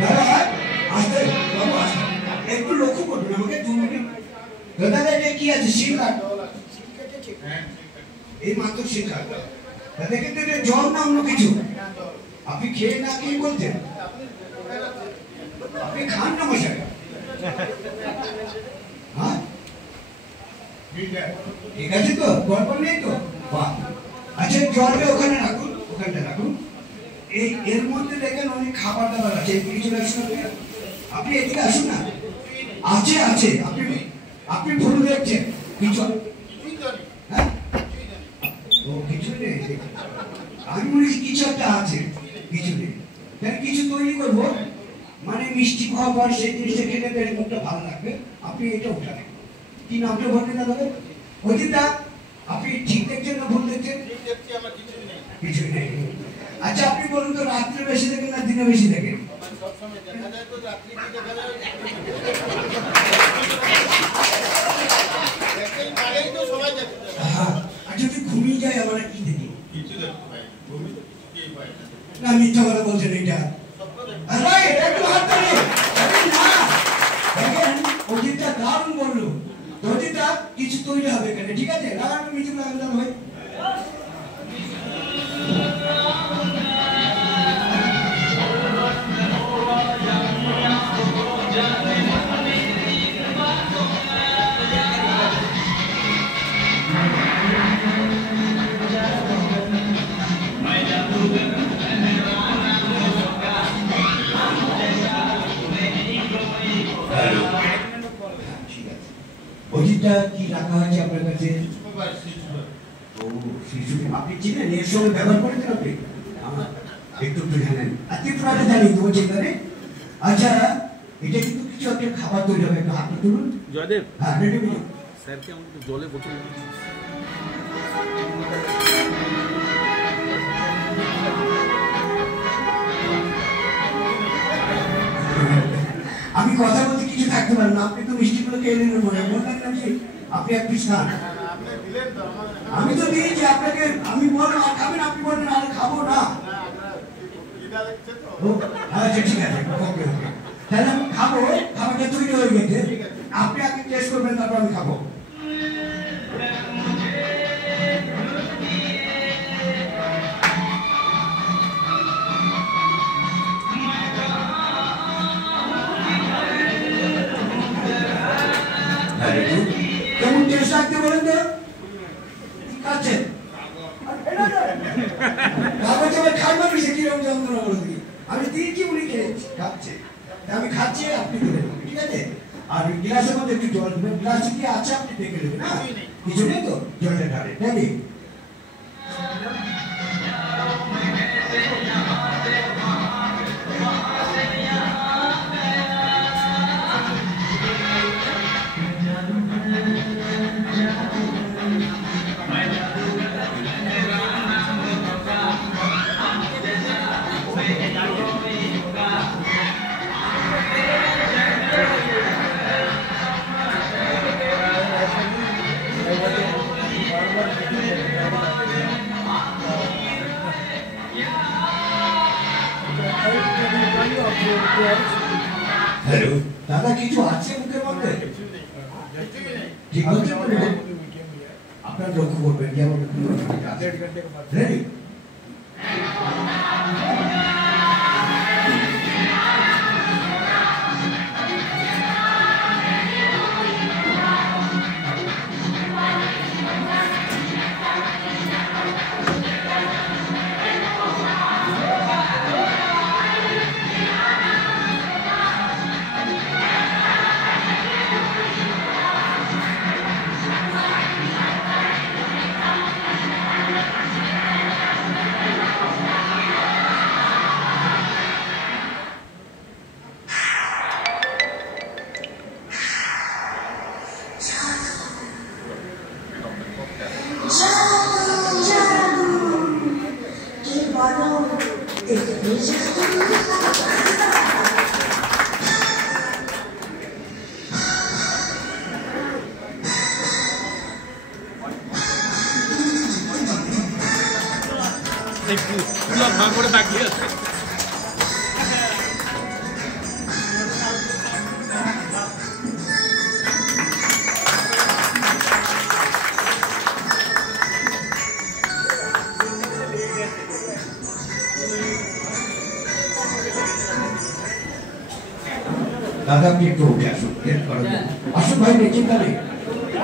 দাদা আসতে বাবু আসতে একটু লক্ষ্য করবেন আমাকে 2 মিনিট দাদা এটা কি আছে শিকার এই মাত্র শিকার দাদা কিন্তু এটা জল না অন্য কিছু আপনি খেয়ে না খেয়ে বলছেন আপনি খান না মশাই হ্যাঁ ঠিক আছে তো গড়বড় নেই তো বাহ আচ্ছা জলটা ওখানে রাখুন ওখানটা রাখুন এই এর মধ্যে দেখেন অনেক খাবার দাবার আছে কিছু আসুন আপনি এদিকে আসুন না আছে আছে আপনি আপনি ভুল দেখছেন কিছু হ্যাঁ ও কিছু নেই আমি মনে করি কিছু একটা আছে কিছু নেই তাহলে কিছু তৈরি করবো মানে মিষ্টি খাওয়া পর সেই জিনিসটা খেলে বেশ মুখটা ভালো লাগবে আপনি এটা উঠান কি নামটা বললেন দাদা অজিতদা আপনি ঠিক দেখছেন না ভুল দেখছেন কিছু নেই আচ্ছা আপনি বলুন তো রাত্রে বেশি দেখেন না দিনে বেশি দেখেন আর যদি ঘুমিয়ে যায় আমরা কি দেখি না মিথ্যা কথা বলছেন এটা এটা একটু হাত ধরে না দেখেন অজিতদা দারুণ বললো অজিতদা কিছু তৈরি হবে এখানে ঠিক আছে লাগানো মিথ্যা লাগানো ভাই অজিতদা কি রাখা হয়েছে আপনার কাছে ও শিশু আপনি চিনেন এর সঙ্গে ব্যবহার করেছেন আপনি একটু একটু জানেন আর ত্রিপুরাটা জানি তো চিন্তানে আচ্ছা এটা কিন্তু কিছু একটা খাবার তৈরি হবে একটু হাতে তুলুন জয়দেব হ্যাঁ রেডি করুন স্যারকে আমাকে জলে বোতল আমি কথা বলতে কিছু থাকতে পারেন না আপনি তো মিষ্টিগুলো খেয়ে নিলেন মনে বললেন না যে আপনি এক পিস খান আমি তো দিয়েছি আপনাকে আমি বললাম আর খাবেন আপনি বললেন আর খাবো না আচ্ছা ঠিক আছে ওকে ওকে তাহলে আমি খাবো খাবারটা তৈরি হয়ে গেছে আপনি আগে টেস্ট করবেন তারপর আমি খাবো কেমন টেস্ট রাখতে বলেন তো খাচ্ছেন কাগজ আবার খাইবার বিষয় কিরকম যন্ত্রণা বলে দিই আমি দিয়েছি উনি খেয়েছি খাচ্ছে আমি খাচ্ছি আপনি দেবেন ঠিক আছে আর গ্লাসের মধ্যে একটু জল দেবেন গ্লাসে কি আছে আপনি দেখে দেবেন না কিছু নেই তো জলটা ঢালে নাকি হ্যালো দাদা কিছু আছে মুখের মধ্যে ঠিক আছে আপনার লক্ষ্য করবেন যেমন রেডি দাদা আপনি একটু উঠে আসুন, হেল্প করার জন্য। আসুন ভাই, চিন্তা নেই।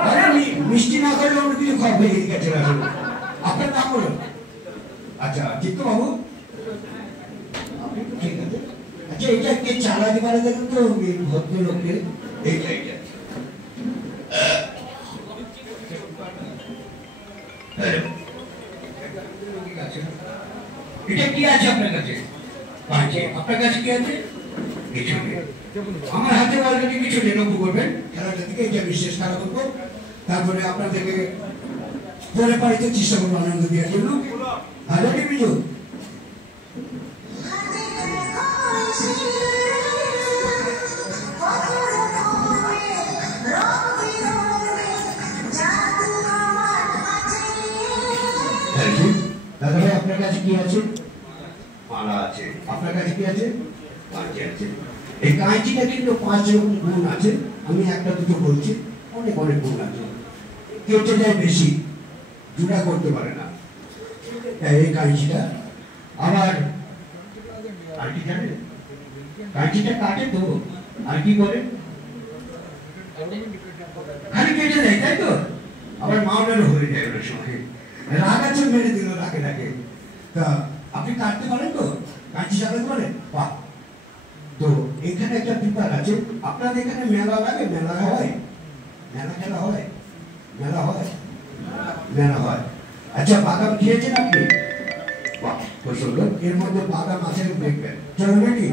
আরে আমি মিষ্টি না করলে অন্য কিছু খাবো, এদিকে চলে আসুন। আপনার নাম বলুন। আচ্ছা চিত্ত বাবু, ঠিক আছে। আচ্ছা এটা কে চালাতে পারে দেখুন তো, ভদ্রলোককে। এইটা এইটা এটা কি আছে আপনার কাছে? পাঁচে আপনার কাছে কি আছে? কিছু নেই। আমার হাতে অলরেডি কিছু নেই, লক্ষ্য করবেন। খেলাটা থেকে এটা বিশেষ খেলা করবো, তারপরে আপনাদেরকে পরে পারিতে চেষ্টা করবো আনন্দ দেওয়ার জন্য। ভালো নেই বিজু? দাদা ভাই আপনার কাছে কি আছে? মালা আছে। আপনার কাছে কি আছে? কাঁচি আছে। এই কাঁচিটা কিন্তু 5 রকম গুণ আছে, আমি একটা দুটো বলছি, অনেক অনেক গুণ আছে। কেটে যায় বেশি, জোড়া করতে পারে না এই কাঁচিটা। আবার কাঁচি জানে, কাঁচিটা কাটে তো আর কি করে, খালি কেটে দেয়, তাই তো? আবার মাউনেরও হয়ে যায় ওর সময়, রাগ আছে মেরে দিল রাগে রাগে। তা আপনি কাটতে পারেন তো? কাঁচি চালাতে পারেন? বাহ। তো এখানে একটা পেপার আছে। আপনাদের এখানে মেলা লাগে? মেলা হয়? মেলা খেলা হয়? মেলা হয়? মেলা হয়। আচ্ছা বাদাম খেয়েছেন আপনি? বাহ খুব সুন্দর। এর মধ্যে বাদাম আছে দেখবেন, চলো নাকি?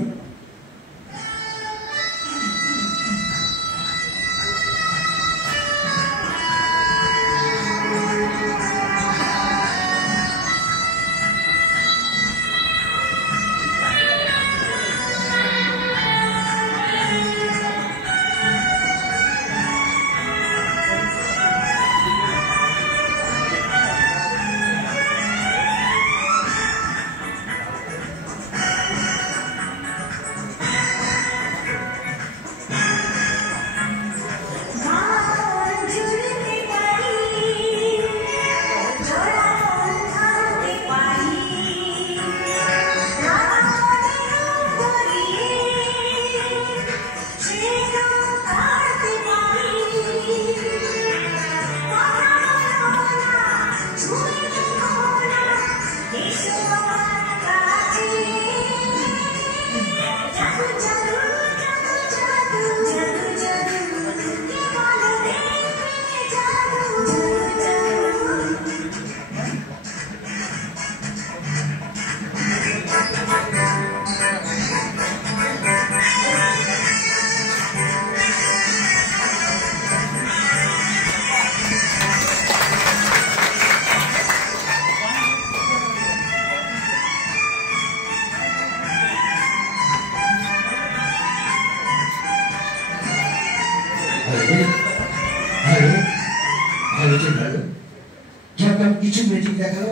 কিছু ম্যাজিক দেখালো।